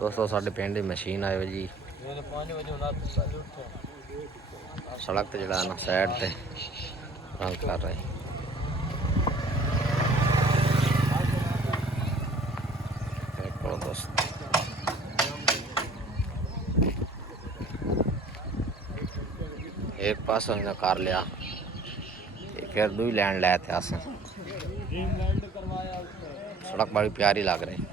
दोस्तों साढ़े पिंड मशीन आए जी सड़क ते जड़ा ना साइड ते रंग कर रहे दोस्त एक पास हमने कर लिया फिर दूई लैंड लाया थे अस सड़क बड़ी प्यारी लग रही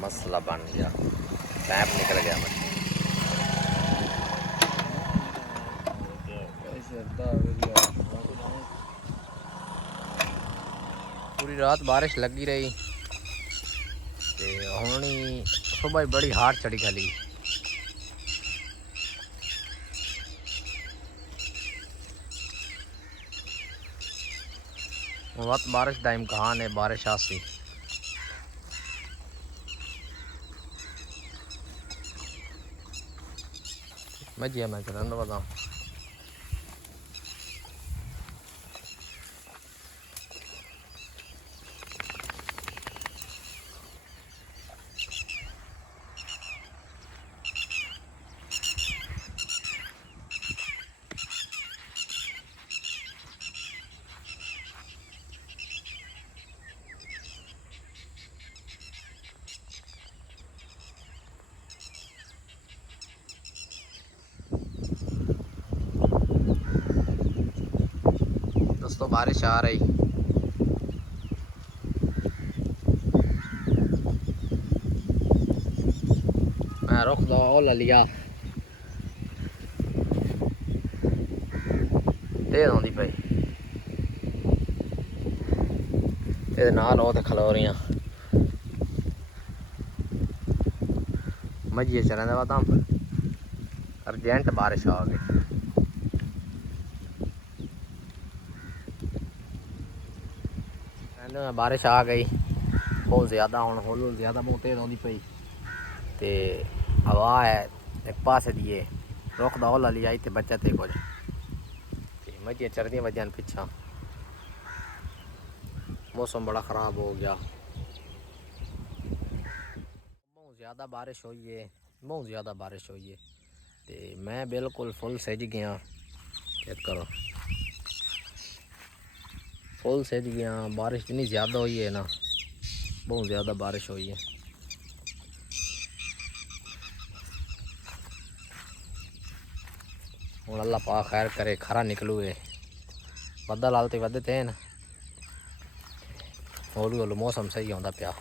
मसला बन गया पैप निकल गया पूरी रात बारिश लगी रही हुणी सुबह बड़ी हार चढ़ी गली वक्त बारिश का इम्कान है बारिश आसी मैं चलन बताऊँ दोस्तों बारिश आ रही मैं रुख दो लिया तेज आती पई ये नाल वो खलो रही मजिए चलें वादा अर्जेंट बारिश आ गई बारिश आ गई बहुत ज़्यादा हूँ हौली ज़्यादा बहुत तेज आती पई ते हवा है एक पास दिए रुख दा हौला लिया तो बचत है कुछ मजियाँ चरदियाँ वजन पिछा मौसम बड़ा ख़राब हो गया बहुत ज़्यादा बारिश हुई है बहुत ज़्यादा बारिश हुई है ते मैं बिल्कुल फुल सज गया चेक करो फुल सज गया बारिश इतनी ज़्यादा हुई है ना बहुत ज़्यादा बारिश हुई है हूँ अल्लाह पाक खैर करे खरा निकलू है बदल हालते वधते हैं ना हौली हौली मौसम सही आता पिया